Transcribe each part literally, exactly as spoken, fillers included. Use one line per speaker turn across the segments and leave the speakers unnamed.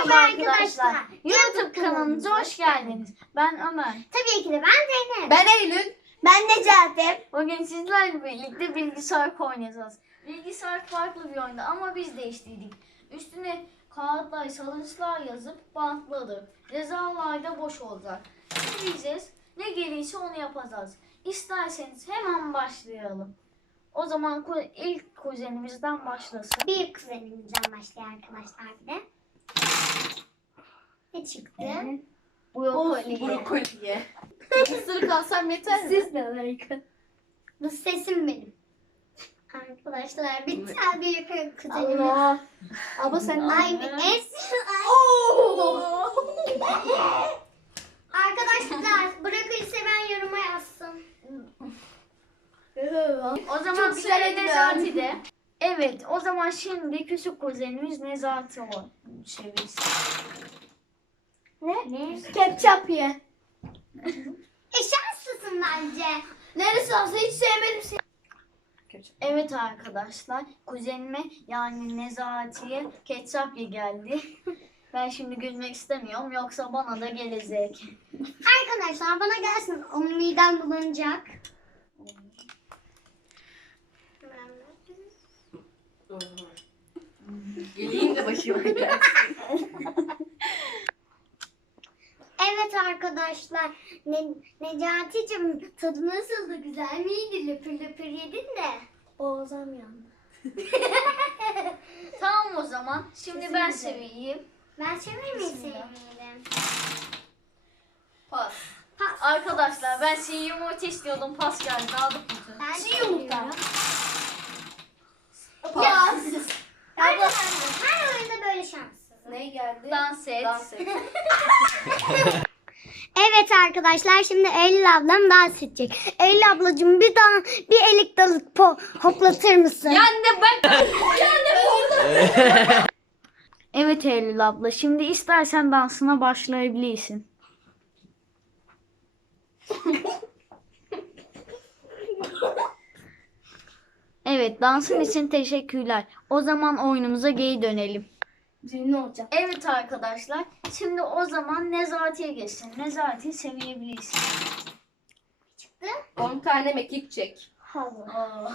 Merhaba arkadaşlar. YouTube kanalımıza hoş geldiniz. Ben Ömer.
Tabii ki de ben Zeynep.
Ben Eylül.
Ben Necati.
Bugün sizlerle birlikte bilgisayar oynayacağız. Bilgisayar farklı bir oyunda ama biz değiştirdik. Üstüne kağıtlar, salınçlar yazıp bantladık. Cezalar da boş olacak. Diyeceğiz. Ne gelirse onu yapacağız. İsterseniz hemen başlayalım. O zaman ku- ilk kuzenimizden başlasın.
Bir kuzenimizden başlıyor arkadaşlar bir de. Ne çıktı?
Brokoli.
Brokoliye. Isırık alsam yeter mi?
Siz de bakın.
Bu sesim benim. Arkadaşlar bir tane büyük kuzenim.
Allah.
Ama sen
Ay es. Arkadaşlar brokoli seven yoruma yazsın.
O zaman
Çok güzel
sıra
edin.
Nezati'de. Evet, o zaman şimdi küçük kuzenimiz Nezati o çevirsin.
Ne? Ne?
ketçap ye.
E şanslısın bence.
Neresi olsa hiç sevmedim seni.
Evet arkadaşlar, kuzenime yani Nezati'ye ketçap ye geldi. Ben şimdi gülmek istemiyorum yoksa bana da gelecek.
Arkadaşlar bana gelsin. O midem bulanacak.
Geleyim de başıma gelsin.
Evet arkadaşlar. Ne, Necati'cim tadı nasıldı? Güzel miydi? Löpür löpür yedin de. Boğazım yandı.
Tamam o zaman, şimdi ben seveyim.
Ben çevirmeyi
Bismillah.
sevmeyelim.
Pas.
Arkadaşlar ben çiğ yumurta istiyordum, pas geldi, aldık bütün.
Ben
Çiğ yumurta.
seviyorum.
Pas.
Arkadaşlar her oyunda böyle şanssız.
Ne geldi?
Dans et.
Dans et.
Evet arkadaşlar şimdi Eylül ablam dans edecek. Eylül ablacığım bir daha bir elik dalık po hoplatır mısın?
Yani ben. Yani orada.
Evet Eylül abla, şimdi istersen dansına başlayabilirsin. Evet, dansın için teşekkürler. O zaman oyunumuza geri dönelim.
Ne olacak?
Evet arkadaşlar, şimdi o zaman Nezati'ye geçsin. Nezati'yi sevebilirsin.
Çıktı.
on tane mekik çek.
Aa.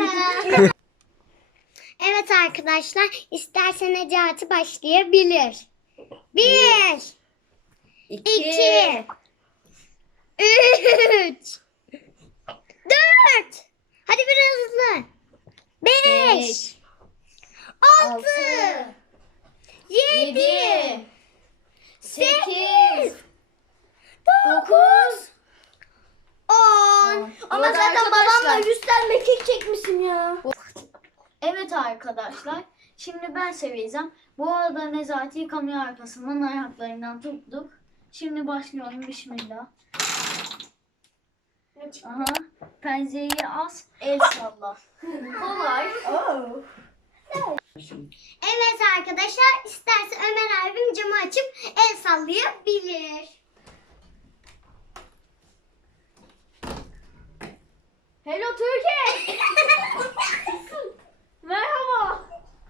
Evet arkadaşlar istersen Necati başlayabilir. Bir, iki, üç, dört. Hadi biraz hızlı. Beş, altı, yedi, sekiz, dokuz, on. Ama
Burada
zaten
arkadaşlar-
babamla yüz tane mekik çekmişim ya.
Evet arkadaşlar, şimdi ben seveceğim. Bu arada Nezati'yi kamera arkasından ayaklarından tuttuk. Şimdi başlıyorum, bismillah. Aha, pencereyi as, el salla. Kolay.
Evet arkadaşlar isterse Ömer abim camı açıp el sallayabilir.
Hello Türkiye. Merhaba.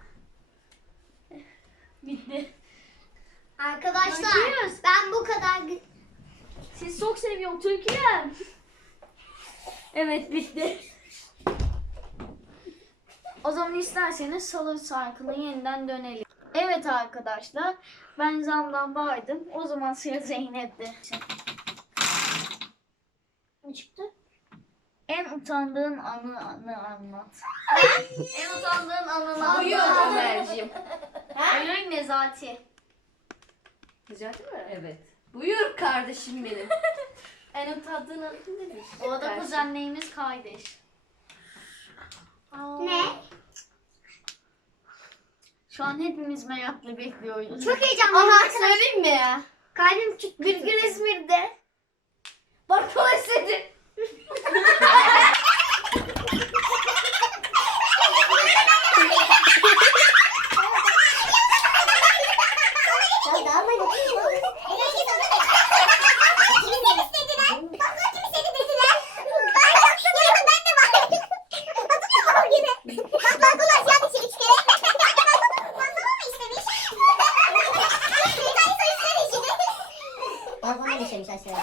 Bitti.
Arkadaşlar
Bakıyoruz.
ben bu kadar gü-
Siz çok seviyorum Türkiye. Evet bitti. O zaman isterseniz salı sarkına yeniden dönelim. Evet arkadaşlar, ben zamdan vardım. O zaman sıra Zeynep'te.
Ne çıktı?
En utandığın anı, anı anlat. en utandığın anını
Buyur
anlat.
Ömerciğim.
Öyle Nezati.
Necati mi? Evet. Buyur kardeşim benim. En utandığın adı nedir?
O da kuzenliğimiz kardeş.
Ne?
Şu an hepimiz merakla bekliyoruz.
Çok heyecanlıyım
Aha
arkadaşlar.
söyleyeyim mi ya?
Kalbim çıktı.
Bir gün İzmir'de. Bartol istedi.
Bak bak ulan ya bir şey üç kere. Bak bak istemiş. Ben de şöyle bir şey söyleyeyim.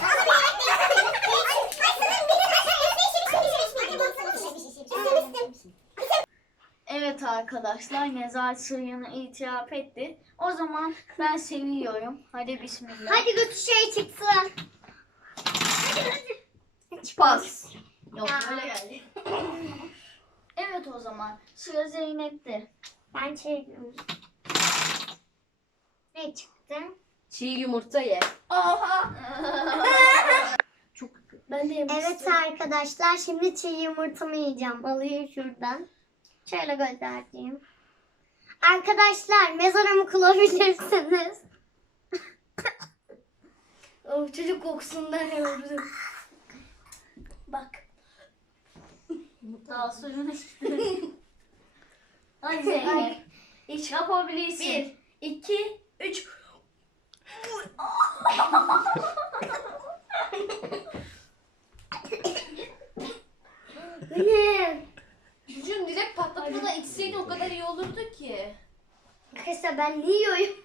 Evet arkadaşlar, Nezahat sırrını itiraf etti. O zaman ben seviyorum. Hadi bismillah.
Hadi götür şey çıksın.
Pas.
Yok öyle geldi. Evet o zaman sıra Zeynep'te.
Ben çekiyorum. Ne çıktı?
Çiğ yumurta ye. Oha. Çok ben de yemek
Evet arkadaşlar, şimdi çiğ yumurtamı yiyeceğim. Alayım şuradan. Şöyle göstereyim. Arkadaşlar, mezarımı kılabilirsiniz.
Oh, çocuk kokusundan öldüm. Bak.
Daha suyunu içti. Hadi Zeynep. İç yapabilirsin.
Bir, iki, üç.
Benim.
Çocuğum direkt patlatmadan içseydi o kadar iyi olurdu ki.
Arkadaşlar ben ne yiyorum?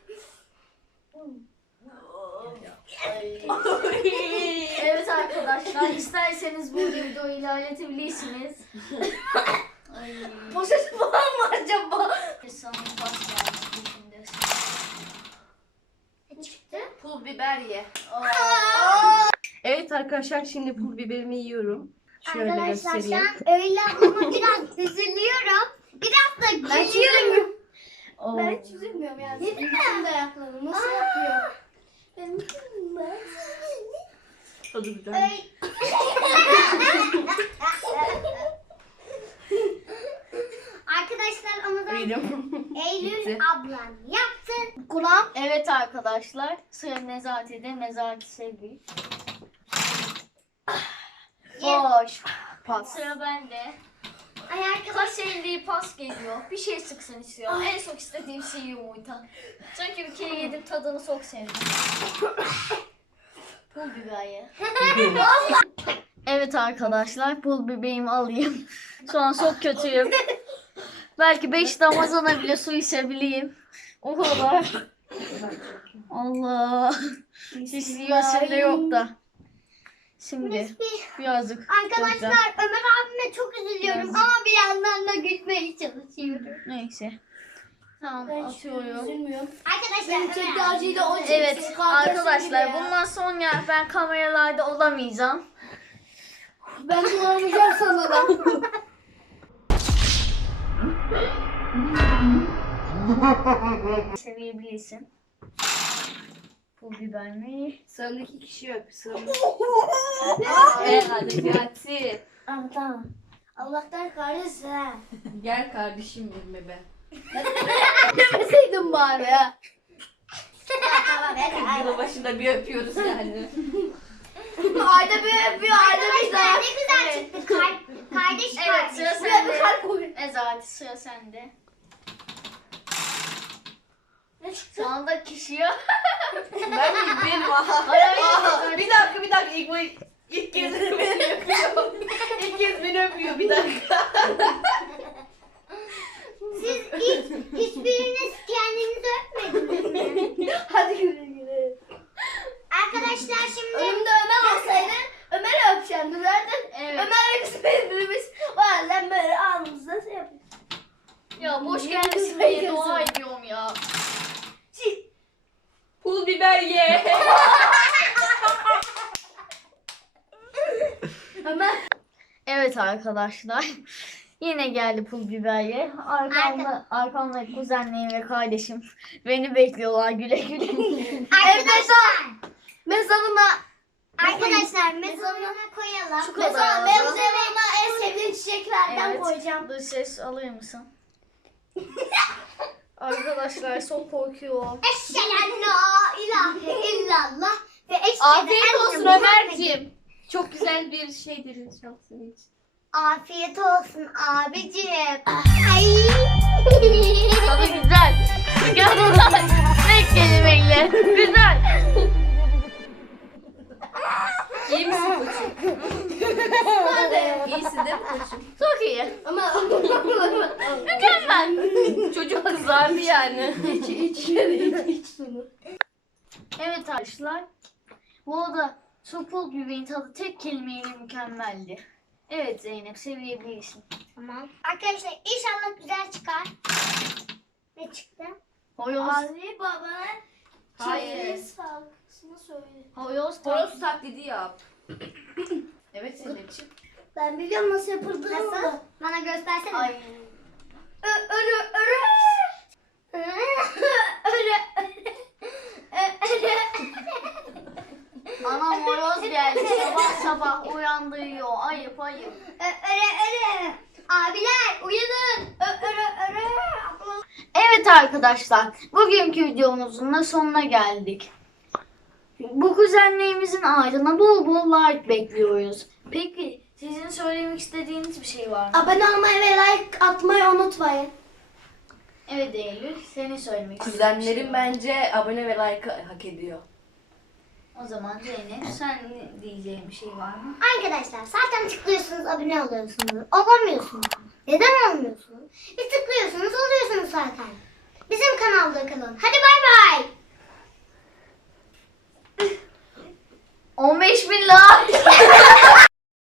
Evet arkadaşlar, isterseniz bu videoyu ilerletebilirsiniz. Ay.
Poşet falan mı acaba?
Sana pas geldi şimdi.
Ne çıktı?
Pul biber ye.
Aa.
Evet arkadaşlar, şimdi pul biberimi yiyorum. Şöyle
Arkadaşlar şu
göstereyim.
an öyle ama biraz üzülüyorum. Biraz da gülüyorum.
Oo.
Ben hiç üzülmüyorum yani.
Yedin mi?
Bütün dayaklarını nasıl yapıyor? Benim tadı güzel.
Öyle... Arkadaşlar onu da
Yedim.
Eylül
Gitti.
ablam yaptı. Kulağım.
Evet arkadaşlar, sıra Nezahat'e. Nezahat sevgi. Boş.
Pas.
Sıra bende.
Ay arkadaşlar.
Kaç elliği pas geliyor. Bir şey sıksın istiyorum. En çok istediğim şey yumurta. Çünkü bir kere yedim, tadını çok sevdim. Pul biber ye. Evet arkadaşlar, pul biberimi alayım. Şu an çok kötüyüm. Belki beş damazana bile su içebileyim. O kadar. Allah. Hiç yiyorsun da yok da. Şimdi
Bir-
birazcık.
Arkadaşlar Ömer abime çok üzülüyorum
Yazık.
ama bir yandan da gülmeye çalışıyorum.
Neyse. Tamam, atıyorum.
Üzülmüyorum.
Arkadaşlar
Benim
Ömer
tek
abi-
acıyla o çeksin.
Evet
Kalkasın
arkadaşlar,
bile ya.
bundan sonra ben kameralarda olamayacağım.
Ben kullanacağım sanırım.
Sevebilirsin. Pul biber mi?
Sıradaki kişi yok. Sıradaki. Evet hadi Fatih.
Tamam tamam. Allah'tan kahretsin ha.
Gel kardeşim benim be. Demeseydin bari ya.
Tamam hadi.
Yılı başında bir öpüyoruz yani.
Ayda bir öpüyor, ayda bir daha. Ne güzel çıktı. Kar- kardeş
Evet,
kardeş.
sıra
Buraya bir
sende.
kalp koy.
Ezati, sıra sende.
Ne çıktı?
Şu anda kişiye...
Ben benim aha.
Hayır, hayır,
Aha,
hayır.
bir dakika bir dakika ilk, bu- ilk kez beni öpüyor. İlk kez beni öpüyor bir dakika.
Siz hiç, hiçbiriniz kendinizi öpmediniz mi?
Hadi güle güle.
Arkadaşlar şimdi
Önümde Ömer olsaydı Ömer'i öpeceğim zaten.
Evet.
Ömer'le biz birbirimiz bazen böyle alnımızda şey yapıyoruz.
Ya boş gelmesin diye dua ediyorum ya.
Pul biber ye. Ömer.
Evet arkadaşlar. Yine geldi pul biberye. Arkamda, arkamda kuzenlerim ve kardeşim beni bekliyorlar güle güle.
arkadaşlar
Mezarına.
arkadaşlar mezarına koyalım.
Şu kadar
Mesela
oldu.
mezarına en sevdiğin çiçeklerden
Evet.
koyacağım.
Dış ses alır mısın? Arkadaşlar çok korkuyorum.
Eşhedü la ilahe illallah ve eşhedü
Afiyet
enne
olsun
Muhammeden-
Ömerciğim. Çok güzel bir şeydir inşallah senin için.
Afiyet olsun abicim. Ay.
Tadı güzel. Gel buradan. Tek kelimeyle. Güzel.
İyi misin koçum? Hadi. İyisin değil mi koçum?
Çok iyi.
Ama
Mükemmel.
çocuk kızardı yani. İç iç iç iç şunu.
Evet arkadaşlar. Bu arada supul biberin tadı tek kelimeyle mükemmeldi. Evet Zeynep, seviyebilirsin.
Tamam. Arkadaşlar inşallah güzel çıkar. Ne çıktı?
Horoz,
Ali baba. Hayır.
Şarkısını söyle.
horoz,
Horoz taklidi yap. Evet Zeynep'ciğim.
Ben biliyorum nasıl yapıldığını. Nasıl? Bana göstersene.
Ay,
Ö- Örü örü. Örü örü.
anam horoz geldi sabah sabah uyandırıyor. Ayıp ayıp.
Örü örü. Abiler uyanın. Ö- Örü örü.
Evet arkadaşlar, bugünkü videomuzun da sonuna geldik. Bu kuzenlerimizin ardına bol bol like bekliyoruz. Peki sizin söylemek istediğiniz bir şey var mı?
Abone olmayı ve like atmayı unutmayın.
Evet Eylül, senin söylemek istediğin bir şey
Kuzenlerim
var mı?
bence abone ve like hak ediyor.
O zaman Zeynep, sen diyeceğin bir şey var mı?
Arkadaşlar zaten tıklıyorsunuz, abone oluyorsunuz. Olamıyorsunuz. Neden olmuyorsunuz? Bir tıklıyorsunuz, oluyorsunuz zaten. Bizim kanalda kalın. Hadi bay bay.
on beş bin like.